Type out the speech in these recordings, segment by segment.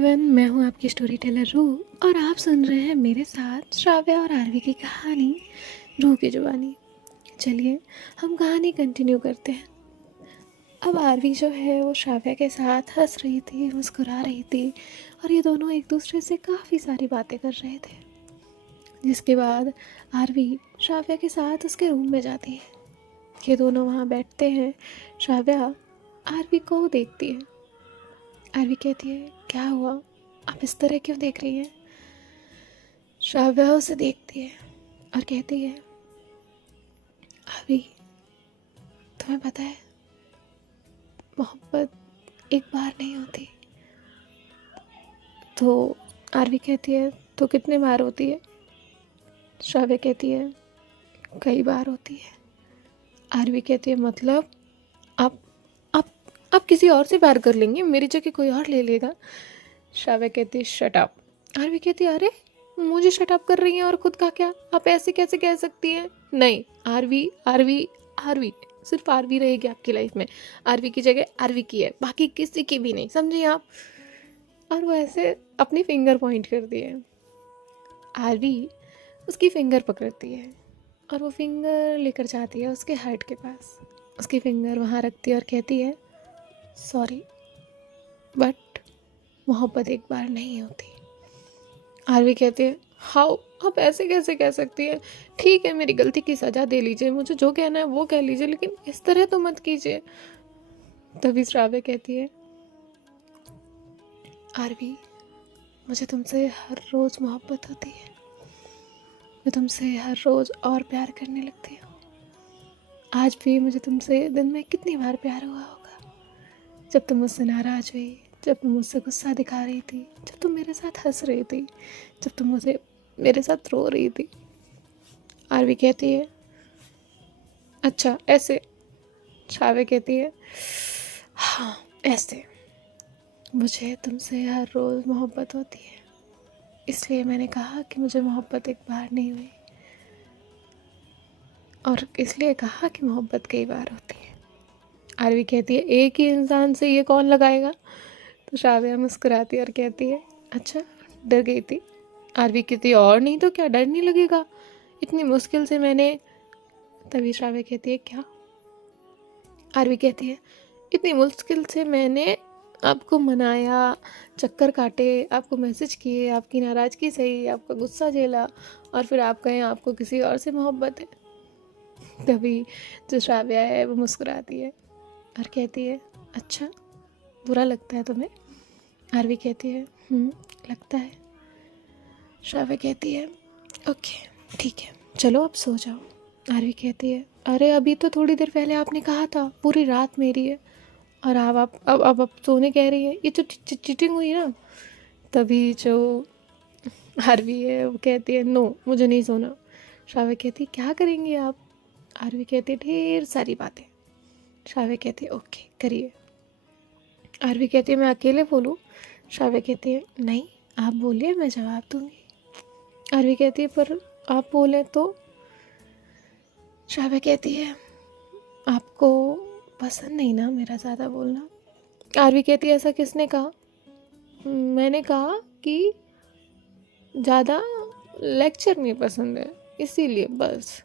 Everyone, मैं हूँ आपकी स्टोरी टेलर रूह और आप सुन रहे हैं मेरे साथ श्राव्या और आरवी की कहानी रूह की जुबानी। चलिए हम कहानी कंटिन्यू करते हैं। अब आरवी जो है वो श्राव्या के साथ हंस रही थी, मुस्कुरा रही थी और ये दोनों एक दूसरे से काफ़ी सारी बातें कर रहे थे। जिसके बाद आरवी श्राव्या के साथ उसके रूम में जाती है। ये दोनों वहाँ बैठते हैं। श्राव्या आरवी को देखती है। आरवी कहती है, क्या हुआ, आप इस तरह क्यों देख रही हैं? श्राव्या उसे देखती है और कहती है, आरवी तुम्हें पता है मोहब्बत एक बार नहीं होती। तो आरवी कहती है, तो कितने बार होती है? श्राव्या कहती है, कई बार होती है। आरवी कहती है, मतलब आप आप आप किसी और से प्यार कर लेंगे, मेरी जगह कोई और ले लेगा? श्राव्या कहती है, शट अप। आरवी कहती है, अरे मुझे शट अप कर रही हैं और खुद का क्या? आप ऐसे कैसे कह सकती हैं? नहीं, आरवी आरवी आरवी सिर्फ आरवी रहेगी आपकी लाइफ में। आरवी की जगह आरवी की है, बाकी किसी की भी नहीं, समझे आप? और वो ऐसे अपनी फिंगर पॉइंट करती है। आरवी उसकी फिंगर पकड़ती है और वो फिंगर लेकर जाती है उसके हार्ट के पास। उसकी फिंगर वहाँ रखती है और कहती है, सॉरी बट मोहब्बत एक बार नहीं होती। आरवी कहती है, हाउ, आप ऐसे कैसे कह सकती है? ठीक है, मेरी गलती की सज़ा दे लीजिए, मुझे जो कहना है वो कह लीजिए, लेकिन इस तरह तो मत कीजिए। तभी श्राव्या कहती है, आरवी मुझे तुमसे हर रोज़ मोहब्बत होती है। मैं तुमसे हर रोज़ और प्यार करने लगती हूँ। आज भी मुझे तुमसे दिन में कितनी बार प्यार हुआ होगा। जब तुम मुझसे नाराज़ हुई, जब तुम मुझसे गुस्सा दिखा रही थी, जब तुम मेरे साथ हंस रही थी, जब तुम मुझे मेरे साथ रो रही थी। आरवी कहती है, अच्छा ऐसे? श्राव्या कहती है, हाँ ऐसे। मुझे तुमसे हर रोज़ मोहब्बत होती है, इसलिए मैंने कहा कि मुझे मोहब्बत एक बार नहीं हुई, और इसलिए कहा कि मोहब्बत कई बार होती है। आरवी कहती है, एक ही इंसान से ये कौन लगाएगा? तो श्राव्या मुस्कुराती है और कहती है, अच्छा डर गई थी? आरवी कहती है, और नहीं तो क्या, डर नहीं लगेगा? इतनी मुश्किल से मैंने। तभी श्राव्या कहती है, क्या? आरवी कहती है, इतनी मुश्किल से मैंने आपको मनाया, चक्कर काटे, आपको मैसेज किए, आपकी नाराज़गी सही, आपका गुस्सा झेला, और फिर आप कहें आपको किसी और से मोहब्बत है? तभी जो श्राव्या है वो मुस्कुराती है और कहती है, अच्छा बुरा लगता है तुम्हें? आरवी कहती है, लगता है। श्राव्या कहती है, ओके ठीक है, चलो अब सो जाओ। आरवी कहती है, अरे अभी तो थोड़ी देर पहले आपने कहा था पूरी रात मेरी है, और अब आप सोने कह रही है, ये तो चीटिंग हुई ना। तभी जो आरवी है वो कहती है, नो मुझे नहीं सोना। श्राव्या कहती है, क्या करेंगी आप? आरवी कहती है, ढेर सारी बातें। श्राव्या कहती है, ओके करिए। आरवी कहती है, मैं अकेले बोलूँ? श्राव्या कहती है, नहीं आप बोलिए, मैं जवाब दूंगी। आरवी कहती है, पर आप बोले तो? श्राव्या कहती है, आपको पसंद नहीं ना मेरा ज़्यादा बोलना? आरवी कहती है, ऐसा किसने कहा? मैंने कहा कि ज़्यादा लेक्चर नहीं पसंद है, इसीलिए बस।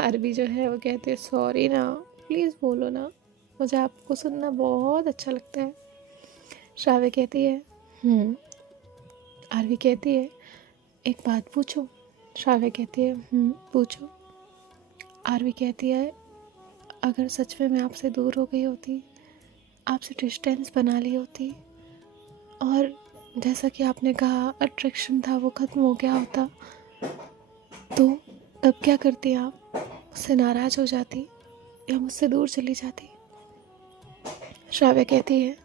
आरवी जो है वो कहती है, सॉरी ना, प्लीज़ बोलो ना, मुझे आपको सुनना बहुत अच्छा लगता है। श्राव्या कहती है, आरवी कहती है, एक बात पूछूं? श्राव्या कहती है, पूछो। आरवी कहती है, अगर सच में मैं आपसे दूर हो गई होती, आपसे डिस्टेंस बना ली होती, और जैसा कि आपने कहा अट्रैक्शन था वो ख़त्म हो गया होता, तो तब क्या करती आप? मुझसे नाराज़ हो जाती या मुझसे दूर चली जाती? श्राव्या कहती है,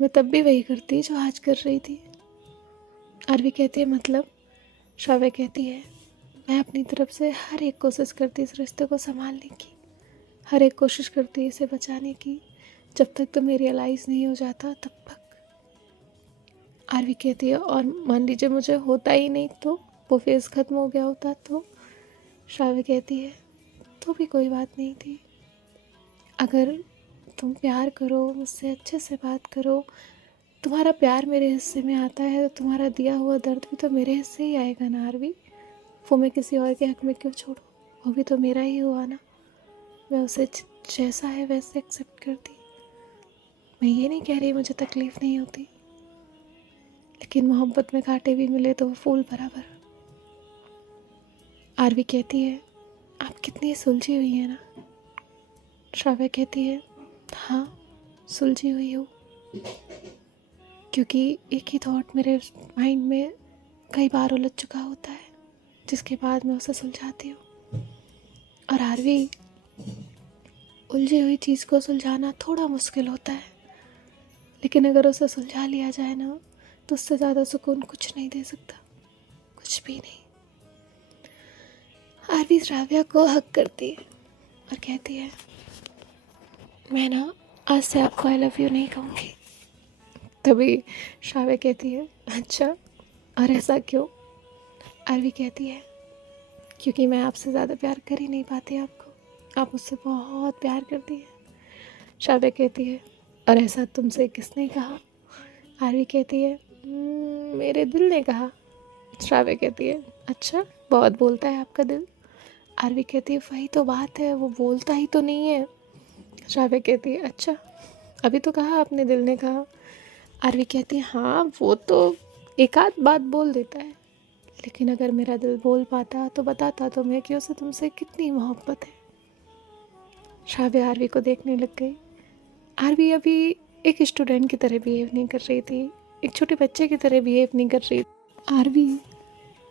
मैं तब भी वही करती जो आज कर रही थी। आरवी कहती है, मतलब? श्राव्या कहती है, मैं अपनी तरफ से हर एक कोशिश करती इस रिश्ते को संभालने की, हर एक कोशिश करती इसे बचाने की, जब तक तुम रियलाइज़ नहीं हो जाता तब तक। आरवी कहती है, और मान लीजिए मुझे होता ही नहीं तो, वो फेज़ ख़त्म हो गया होता तो? श्राव्या कहती है, तो भी कोई बात नहीं थी। अगर तुम प्यार करो, मुझसे अच्छे से बात करो, तुम्हारा प्यार मेरे हिस्से में आता है तो तुम्हारा दिया हुआ दर्द भी तो मेरे हिस्से ही आएगा ना आरवी। वो मैं किसी और के हक में क्यों छोड़ूं? वो भी तो मेरा ही हुआ ना। मैं उसे जैसा है वैसे एक्सेप्ट करती। मैं ये नहीं कह रही मुझे तकलीफ़ नहीं होती, लेकिन मोहब्बत में कांटे भी मिले तो वो फूल बराबर। आरवी कहती है आप कितनी सुलझी हुई है ना। श्राव्या कहती है हाँ, सुलझी हुई हूँ, क्योंकि एक ही थॉट मेरे माइंड में कई बार उलझ चुका होता है, जिसके बाद मैं उसे सुलझाती हूँ। और आरवी, उलझी हुई चीज़ को सुलझाना थोड़ा मुश्किल होता है, लेकिन अगर उसे सुलझा लिया जाए ना तो उससे ज़्यादा सुकून कुछ नहीं दे सकता, कुछ भी नहीं। आरवी श्राव्या को हक करती है और कहती है मैं ना आज से आपको आई लव यू नहीं कहूँगी। तभी श्राव्या कहती है अच्छा, और ऐसा क्यों? आरवी कहती है क्योंकि मैं आपसे ज़्यादा प्यार कर ही नहीं पाती आपको, आप मुझसे बहुत प्यार करती है। श्राव्या कहती है और ऐसा तुमसे किसने कहा? आरवी कहती है मेरे दिल ने कहा। श्राव्या कहती है अच्छा, बहुत बोलता है आपका दिल। आरवी कहती है वही तो बात है, वो बोलता ही तो नहीं है। श्राव्या कहती है अच्छा, अभी तो कहा आपने दिल ने कहा। आरवी कहती है हाँ, वो तो एक आध बात बोल देता है, लेकिन अगर मेरा दिल बोल पाता तो बताता तो मैं कि उसे तुमसे कितनी मोहब्बत है। श्राव्या आरवी को देखने लग गई। आरवी अभी एक स्टूडेंट की तरह बिहेव नहीं कर रही थी, एक छोटे बच्चे की तरह बिहेव नहीं कर रही। आरवी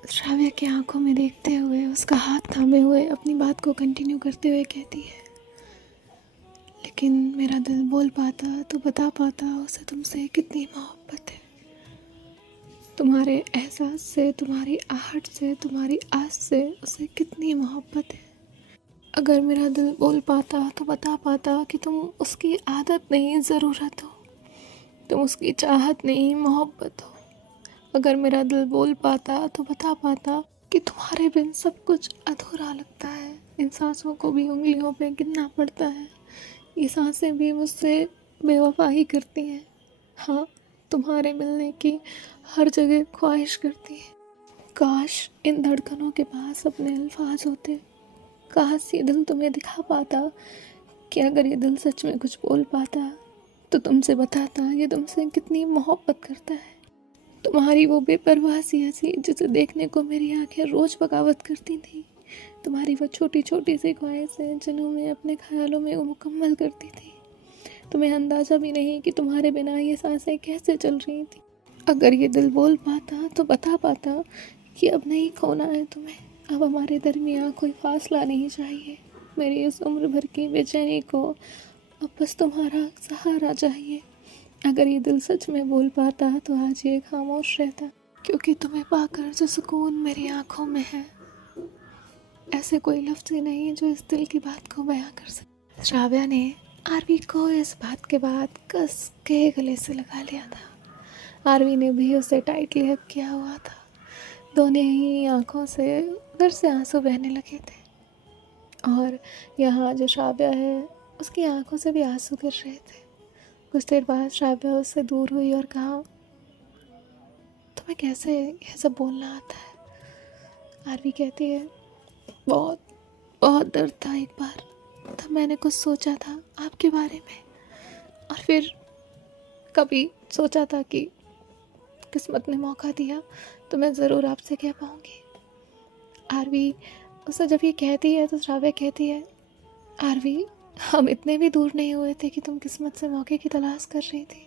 श्राव्या की आंखों में देखते हुए, उसका हाथ थामे हुए अपनी बात को कंटिन्यू करते हुए कहती है लेकिन मेरा दिल बोल पाता तो बता पाता उसे तुमसे कितनी मोहब्बत है। तुम्हारे एहसास से, तुम्हारी आहट से, तुम्हारी आस से उसे कितनी मोहब्बत है। अगर मेरा दिल बोल पाता तो बता पाता कि तुम उसकी आदत नहीं, ज़रूरत हो, तुम उसकी चाहत नहीं, मोहब्बत हो। अगर मेरा दिल बोल पाता तो बता पाता कि तुम्हारे बिन सब कुछ अधूरा लगता है, इन सांसों को भी उंगलियों पे गिनना पड़ता है, ये सांसें भी मुझसे बेवफाई करती हैं। हाँ, तुम्हारे मिलने की हर जगह ख्वाहिश करती है। काश इन धड़कनों के पास अपने अल्फाज होते, काश ये दिल तुम्हें दिखा पाता कि अगर ये दिल सच में कुछ बोल पाता तो तुमसे बताता ये तुमसे कितनी मोहब्बत करता है। तुम्हारी वो बेपरवाह सी हंसी जिसे देखने को मेरी आंखें रोज़ बगावत करती थी, तुम्हारी वो छोटी छोटी सी ख्वाहिशें जिन्हों में अपने ख्यालों में वो मुकम्मल करती थी। तुम्हें अंदाज़ा भी नहीं कि तुम्हारे बिना ये सांसें कैसे चल रही थी। अगर ये दिल बोल पाता तो बता पाता कि अब नहीं खोना है तुम्हें, अब हमारे दरमियाँ कोई फासला नहीं चाहिए। मेरी इस उम्र भर की बेचैनी को अब बस तुम्हारा सहारा चाहिए। अगर ये दिल सच में बोल पाता तो आज ये खामोश रहता, क्योंकि तुम्हें पाकर जो सुकून मेरी आंखों में है, ऐसे कोई लफ्ज़ ही नहीं जो इस दिल की बात को बयां कर सके। श्राव्या ने आरवी को इस बात के बाद कस के गले से लगा लिया था। आरवी ने भी उसे टाइटली हग किया हुआ था। दोनों ही आंखों से उधर से आंसू बहने लगे थे, और यहाँ जो श्राव्या है उसकी आंखों से भी आंसू गिर रहे थे। कुछ देर बाद श्राव्या उससे दूर हुई और कहा तुम्हें कैसे यह सब बोलना आता है? आरवी कहती है बहुत बहुत दर्द था एक बार, तब मैंने कुछ सोचा था आपके बारे में, और फिर कभी सोचा था कि किस्मत ने मौका दिया तो मैं ज़रूर आपसे कह पाऊँगी। आरवी उसे जब ये कहती है तो श्राव्या कहती है आरवी, हम इतने भी दूर नहीं हुए थे कि तुम किस्मत से मौके की तलाश कर रही थी।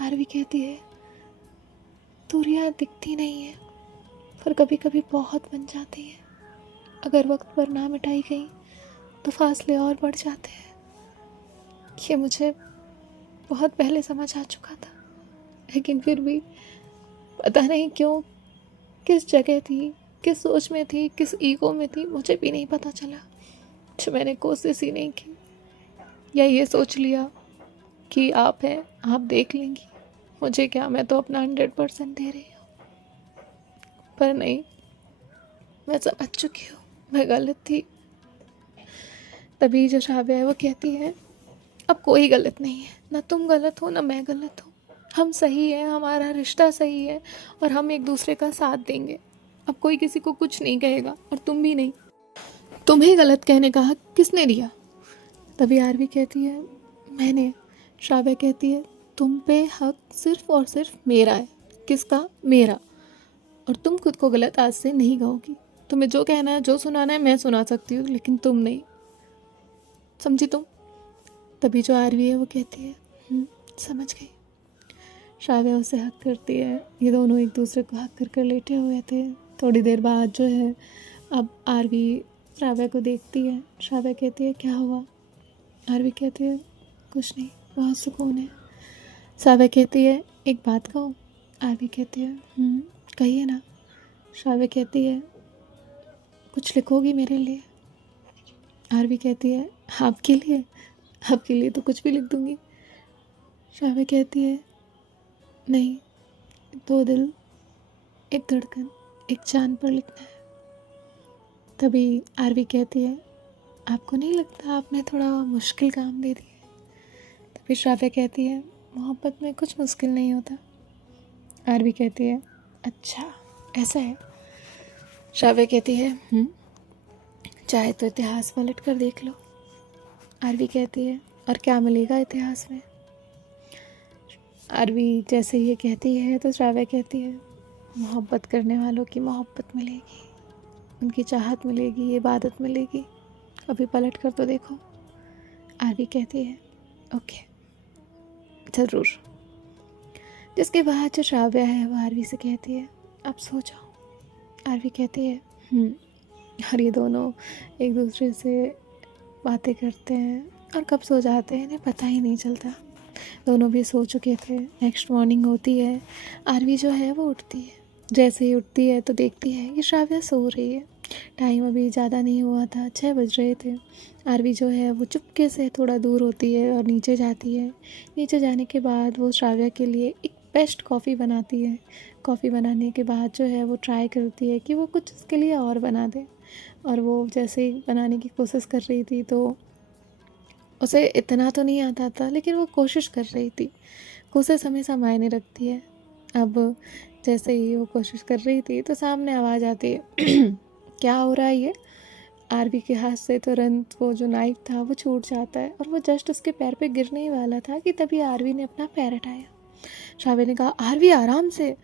आरवी कहती है दूरियां दिखती नहीं है, पर कभी कभी बहुत बन जाती है। अगर वक्त पर ना मिटाई गई तो फासले और बढ़ जाते हैं। ये मुझे बहुत पहले समझ आ चुका था, लेकिन फिर भी पता नहीं क्यों, किस जगह थी, किस सोच में थी, किस ईगो में थी, मुझे भी नहीं पता चला, जो मैंने कोशिश ही नहीं की, या ये सोच लिया कि आप हैं, आप देख लेंगी, मुझे क्या, मैं तो अपना 100% दे रही हूँ। पर नहीं, मैं समझ चुकी हूँ, मैं गलत थी। तभी जो श्राव्या है वो कहती है अब कोई गलत नहीं है, ना तुम गलत हो ना मैं गलत हूँ, हम सही है, हमारा रिश्ता सही है और हम एक दूसरे का साथ देंगे। अब कोई किसी को कुछ नहीं कहेगा और तुम भी नहीं। तुम्हें गलत कहने का हक किसने दिया? तभी आरवी कहती है मैंने। श्राव्या कहती है तुम पे हक सिर्फ और सिर्फ मेरा है। किसका? मेरा। और तुम खुद को गलत आज से नहीं कहोगी। तुम्हें जो कहना है, जो सुनाना है मैं सुना सकती हूँ, लेकिन तुम नहीं। समझी तुम? तभी जो आरवी है वो कहती है समझ गई। श्राव्या उसे हक करती है। ये दोनों एक दूसरे को हक कर कर लेटे हुए थे। थोड़ी देर बाद जो है अब आरवी श्राव्या को देखती है। श्राव्या कहती है क्या हुआ? आरवी कहती है कुछ नहीं, बहुत सुकून है। श्राव्या कहती है एक बात कहूँ? आरवी कहती है कहिए ना। श्राव्या कहती है कुछ लिखोगी मेरे लिए? आरवी कहती है आपके लिए? आपके लिए तो कुछ भी लिख दूँगी। श्राव्या कहती है नहीं, 2 दिल, 1 धड़कन, 1 चांद पर लिखना है। तभी आरवी कहती है आपको नहीं लगता आपने थोड़ा मुश्किल काम दे दिया? तभी श्राव्या कहती है मोहब्बत में कुछ मुश्किल नहीं होता। आरवी कहती है अच्छा ऐसा है। श्राव्या कहती है चाहे तो इतिहास पलट कर देख लो। आरवी कहती है और क्या मिलेगा इतिहास में? आरवी जैसे ये कहती है तो श्राव्या कहती है मोहब्बत करने वालों की मोहब्बत मिलेगी, उनकी चाहत मिलेगी, इबादत मिलेगी। अभी पलट कर तो देखो। आरवी कहती है ओके ज़रूर। जिसके बाद जो श्राव्या है वो आरवी से कहती है अब सो जाओ। आरवी कहती है और ये दोनों एक दूसरे से बातें करते हैं और कब सो जाते हैं इन्हें पता ही नहीं चलता। दोनों भी सो चुके थे। नेक्स्ट मॉर्निंग होती है। आरवी जो है वो उठती है। जैसे ही उठती है तो देखती है कि श्राव्या सो रही है। टाइम अभी ज़्यादा नहीं हुआ था, 6 बज रहे थे। आरवी जो है वो चुपके से थोड़ा दूर होती है और नीचे जाती है। नीचे जाने के बाद वो श्राव्या के लिए एक बेस्ट कॉफ़ी बनाती है। कॉफ़ी बनाने के बाद जो है वो ट्राई करती है कि वो कुछ उसके लिए और बना दे। और वो जैसे ही बनाने की कोशिश कर रही थी तो उसे इतना तो नहीं आता था, लेकिन वो कोशिश कर रही थी। कोशिश हमेशा मायने रखती है। अब जैसे ही वो कोशिश कर रही थी तो सामने आवाज़ आती है क्या हो रहा है ये? आरवी के हाथ से तुरंत वो जो नाइफ था वो छूट जाता है और वो जस्ट उसके पैर पे गिरने ही वाला था कि तभी आरवी ने अपना पैर हटाया। श्राव्या ने कहा आरवी आराम से।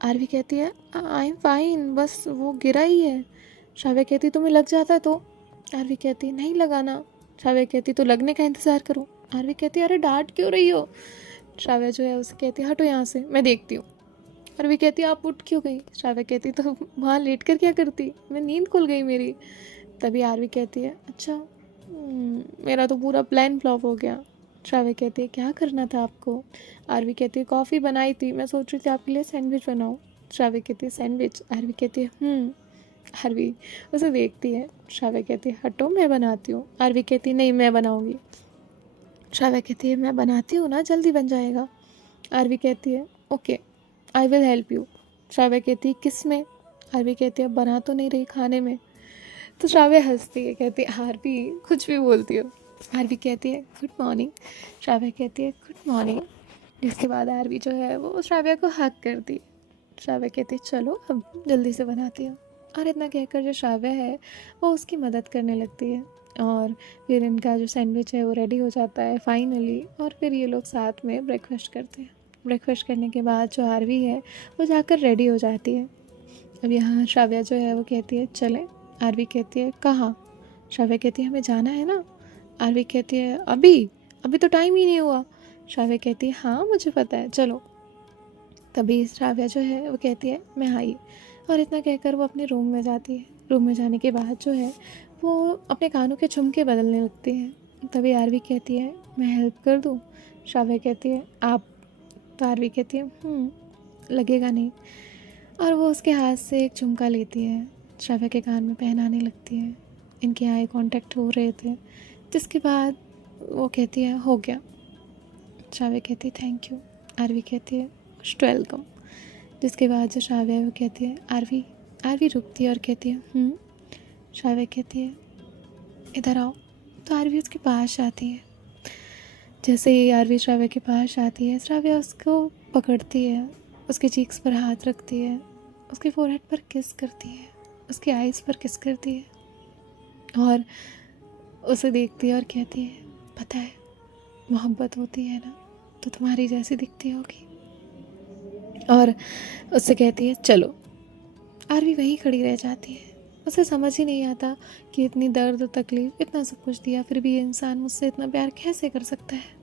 आरवी कहती है आई एम फाइन, बस वो गिरा ही है। श्राव्या कहती तुम्हें लग जाता तो? आरवी कहती नहीं लगाना। श्राव्या कहती तो लगने का इंतज़ार करूँ। आरवी कहती अरे डांट क्यों रही हो? श्राव्या जो है उसे कहती हटो यहाँ से, मैं देखती हूँ। आरवी कहती आप उठ क्यों गई? श्राव्या कहती तो वहाँ लेट कर क्या करती, मैं नींद खुल गई मेरी। तभी आरवी कहती है अच्छा मेरा तो पूरा प्लान फ्लॉप हो गया। श्राव्या कहती है क्या करना था आपको? आरवी कहती है कॉफ़ी बनाई थी, मैं सोच रही थी आपके लिए सैंडविच बनाऊँ। श्राव्या कहती है सैंडविच? आरवी कहती है आरवी उसे देखती है। श्राव्या कहती है हटो मैं बनाती हूँ। आरवी कहती है नहीं मैं बनाऊँगी। श्राव्या कहती है मैं बनाती हूँ ना, जल्दी बन जाएगा। आरवी कहती है okay I will help you. Shravya कहती है किस में? आरवी कहती है बना तो नहीं रही, खाने में। तो श्राव्या हंसती है, कहती है आरवी कुछ भी बोलती हो। आरवी कहती है गुड मॉर्निंग। श्राव्या कहती है गुड मॉर्निंग। जिसके बाद आरवी जो है वो श्राव्या को हक करती है। श्राव्या कहती है चलो अब जल्दी से बनाती हूँ। और इतना कहकर जो श्राव्या है वो उसकी मदद करने लगती है और फिर इनका जो सैंडविच है वो रेडी हो जाता है फाइनली। और फिर ये लोग साथ में ब्रेकफास्ट करते हैं। ब्रेकफास्ट करने के बाद जो आरवी है वो जाकर रेडी हो जाती है। अब यहाँ श्राव्या जो है वो कहती है चलें। आरवी कहती है कहाँ? श्राव्या कहती है हमें जाना है ना। आरवी कहती है अभी तो टाइम ही नहीं हुआ। श्राव्या कहती है हाँ मुझे पता है, चलो। तभी श्राव्या जो है वो कहती है मैं आई। और इतना कहकर वो अपने रूम में जाती है। रूम में जाने के बाद जो है वो अपने कानों के झुमके बदलने लगती है। तभी आरवी कहती है मैं हेल्प कर दूँ? श्राव्या कहती है आप। तो आरवी कहती है लगेगा नहीं। और वो उसके हाथ से एक झुमका लेती है, श्राव्या के कान में पहनाने लगती है। इनके आई कांटेक्ट हो रहे थे। जिसके बाद वो कहती है हो गया। श्राव्या कहती है थैंक यू। आरवी कहती है मोस्ट वेलकम। जिसके बाद जो श्राव्या है वो कहती है आरवी रुकती है और कहती है श्राव्या कहती है इधर आओ। तो आरवी उसके पास जाती है। जैसे ही आरवी श्राव्या के पास आती है, श्राव्या उसको पकड़ती है, उसके चीक्स पर हाथ रखती है, उसके फोरहेड पर किस करती है, उसके आइज़ पर किस करती है और उसे देखती है और कहती है, पता है मोहब्बत होती है ना तो तुम्हारी जैसी दिखती होगी। और उससे कहती है चलो। आरवी वहीं खड़ी रह जाती है। उसे समझ ही नहीं आता कि इतनी दर्द तकलीफ़, इतना सब कुछ दिया, फिर भी ये इंसान मुझसे इतना प्यार कैसे कर सकता है।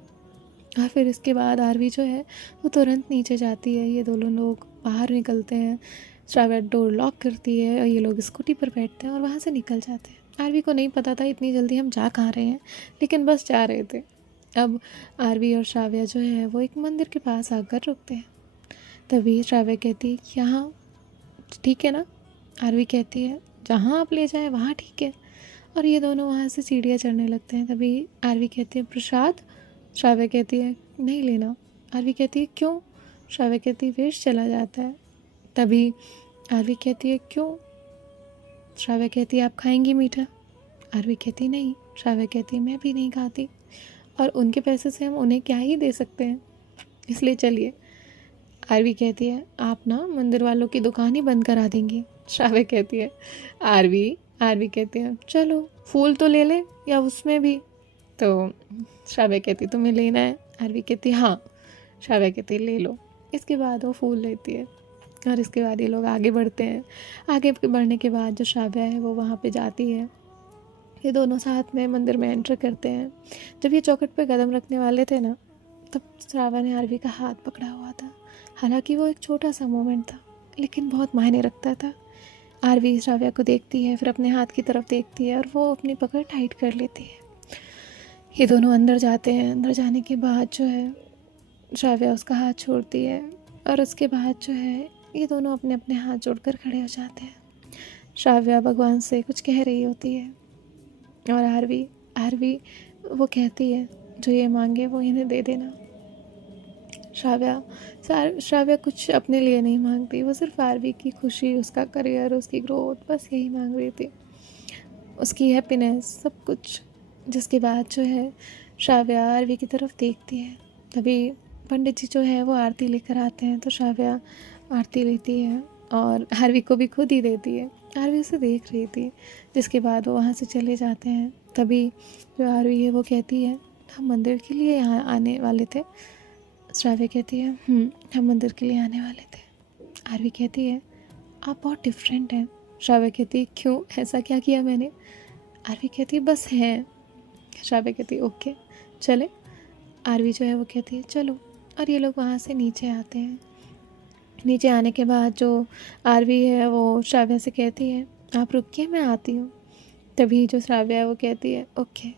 और फिर इसके बाद आरवी जो है वो तुरंत नीचे जाती है। ये दोनों लोग बाहर निकलते हैं, श्राव्या डोर लॉक करती है और ये लोग स्कूटी पर बैठते हैं और वहाँ से निकल जाते हैं। आरवी को नहीं पता था इतनी जल्दी हम जा कहाँ रहे हैं, लेकिन बस जा रहे थे। अब आरवी और श्राव्या जो है वो एक मंदिर के पास आकर रुकते हैं। तभी श्राव्या कहती है यहाँ ठीक है ना। आरवी कहती है जहाँ आप ले जाएं वहाँ ठीक है। और ये दोनों वहाँ से सीढ़ियाँ चढ़ने लगते हैं। तभी आरवी कहती है प्रसाद। श्राव्या कहती है नहीं लेना। आरवी कहती है क्यों। श्राव्या कहती है वेस्ट चला जाता है। तभी आरवी कहती है क्यों। श्राव्या कहती है आप खाएंगी मीठा। आरवी कहती नहीं। श्राव्या कहती है मैं भी नहीं खाती और उनके पैसे से हम उन्हें क्या ही दे सकते हैं, इसलिए चलिए। आरवी कहती है आप ना मंदिर वालों की दुकान ही बंद करा देंगी। श्राव्या कहती है आरवी आरवी कहती है चलो फूल तो ले ले या उसमें भी। तो श्राव्या कहती है तुम्हें लेना है। आरवी कहती है हाँ। श्राव्या कहती है ले लो। इसके बाद वो फूल लेती है और इसके बाद ये लोग आगे बढ़ते हैं। आगे बढ़ने के बाद जो श्राव्या है वो वहाँ पे जाती है। ये दोनों साथ में मंदिर में एंटर करते हैं। जब ये चौखट पे कदम रखने वाले थे ना, तब श्राव्या ने आरवी का हाथ पकड़ा हुआ था। हालांकि वो एक छोटा सा मोमेंट था, लेकिन बहुत मायने रखता था। आरवी श्राव्या को देखती है, फिर अपने हाथ की तरफ देखती है और वो अपनी पकड़ टाइट कर लेती है। ये दोनों अंदर जाते हैं। अंदर जाने के बाद जो है श्राव्या उसका हाथ छोड़ती है और उसके बाद जो है ये दोनों अपने अपने हाथ जोड़कर खड़े हो जाते हैं। श्राव्या भगवान से कुछ कह रही होती है और आरवी आरवी वो कहती है जो ये मांगे वो इन्हें दे देना। श्राव्या कुछ अपने लिए नहीं मांगती, वो सिर्फ आरवी की खुशी, उसका करियर, उसकी ग्रोथ, बस यही मांग रही थी, उसकी हैप्पीनेस, सब कुछ। जिसके बाद जो है श्राव्या आरवी की तरफ देखती है। तभी पंडित जी जो है वो आरती लेकर आते हैं, तो श्राव्या आरती लेती है और आरवी को भी खुद ही देती है। आरवी उसे देख रही थी। जिसके बाद वो वहाँ से चले जाते हैं। तभी जो आरवी है वो कहती है हम मंदिर के लिए यहाँ आने वाले थे। श्राव्या कहती है हम मंदिर के लिए आने वाले थे। आरवी कहती है आप बहुत डिफरेंट हैं। श्राव्या कहती है क्यों, ऐसा क्या किया मैंने। आरवी कहती है बस हैं। श्राव्या कहती है ओके चले। आरवी जो है वो कहती है चलो। और ये लोग वहाँ से नीचे आते हैं। नीचे आने के बाद जो आरवी है वो श्राव्या से कहती है आप रुकिए मैं आती हूँ। तभी जो श्राव्या है वो कहती है ओके।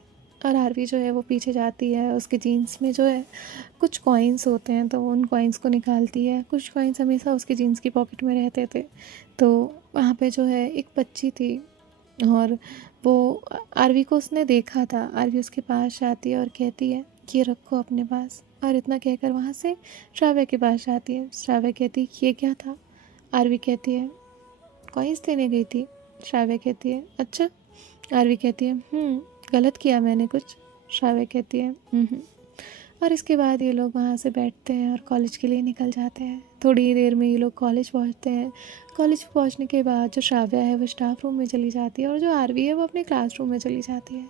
और आरवी जो है वो पीछे जाती है। उसके जीन्स में जो है कुछ कॉइन्स होते हैं, तो वो उन कॉइन्स को निकालती है। कुछ कॉइन्स हमेशा उसके जीन्स की पॉकेट में रहते थे। तो वहाँ पे जो है एक बच्ची थी और वो आरवी को उसने देखा था। आरवी उसके पास आती है और कहती है ये रखो अपने पास। और इतना कहकर वहाँ से श्राव्या के पास आती है। श्राव्या कहती है ये क्या था। आरवी कहती है कॉइन्स देने गई थी। श्राव्या कहती है अच्छा। आरवी कहती है गलत किया मैंने कुछ। श्राव्या कहती है और इसके बाद ये लोग वहाँ से बैठते हैं और कॉलेज के लिए निकल जाते हैं। थोड़ी ही देर में ये लोग कॉलेज पहुँचते हैं। कॉलेज पहुँचने के बाद जो श्राव्या है वो स्टाफ रूम में चली जाती है और जो आरवी है वो अपने क्लासरूम में चली जाती है।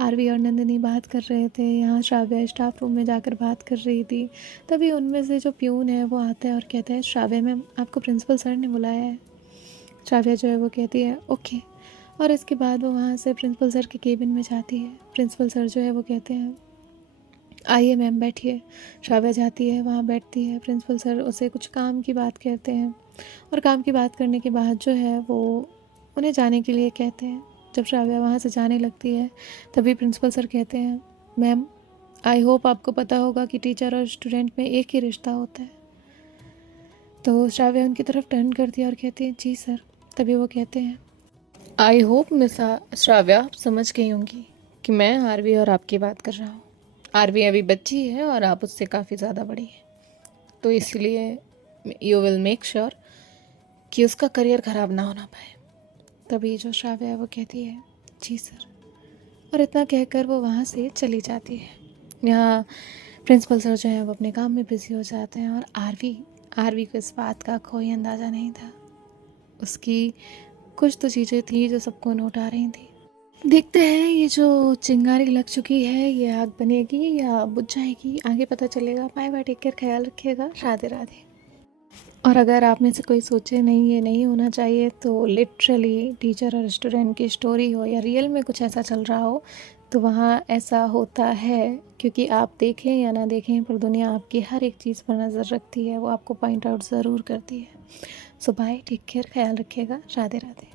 आरवी और नंदिनी बात कर रहे थे, यहाँ श्राव्या स्टाफ रूम में जाकर बात कर रही थी। तभी उनमें से जो प्यून है वो आता है और कहता है श्राव्या मैम आपको प्रिंसिपल सर ने बुलाया है। श्राव्या जो है वो कहती है ओके। और इसके बाद वो वहाँ से प्रिंसिपल सर के केबिन में जाती है। प्रिंसिपल सर जो है वो कहते हैं आइए मैम बैठिए। श्राव्या जाती है, वहाँ बैठती है। प्रिंसिपल सर उसे कुछ काम की बात कहते हैं और काम की बात करने के बाद जो है वो उन्हें जाने के लिए कहते हैं। जब श्राव्या वहाँ से जाने लगती है तभी प्रिंसिपल सर कहते हैं मैम आई होप आपको पता होगा कि टीचर और स्टूडेंट में एक ही रिश्ता होता है। तो श्राव्या उनकी तरफ टर्न करती है और कहती है जी सर। तभी वो कहते हैं आई होप मिस श्राव्या आप समझ गई होंगी कि मैं आरवी और आपकी बात कर रहा हूँ। आरवी अभी बच्ची है और आप उससे काफ़ी ज़्यादा बड़ी हैं, तो इसलिए यू विल मेक श्योर कि उसका करियर ख़राब ना होना पाए। तभी जो श्राव्या है वो कहती है जी सर। और इतना कहकर वो वहाँ से चली जाती है। यहाँ प्रिंसिपल सर जो हैं वो अपने काम में बिज़ी हो जाते हैं और आरवी को इस बात का कोई अंदाज़ा नहीं था। उसकी कुछ तो चीज़ें थी जो सबको नोट आ रही थी। देखते हैं ये जो चिंगारी लग चुकी है ये आग बनेगी या बुझ जाएगी, आगे पता चलेगा। बाय बाय, टेक केयर, ख्याल रखिएगा, राधे राधे। और अगर आप में से कोई सोचे नहीं ये नहीं होना चाहिए, तो लिटरली टीचर और स्टूडेंट की स्टोरी हो या रियल में कुछ ऐसा चल रहा हो, तो वहाँ ऐसा होता है। क्योंकि आप देखें या ना देखें, पर दुनिया आपकी हर एक चीज़ पर नज़र रखती है, वो आपको पॉइंट आउट ज़रूर करती है। सो बाय, टेक केयर, ख्याल रखिएगा, राधे राधे।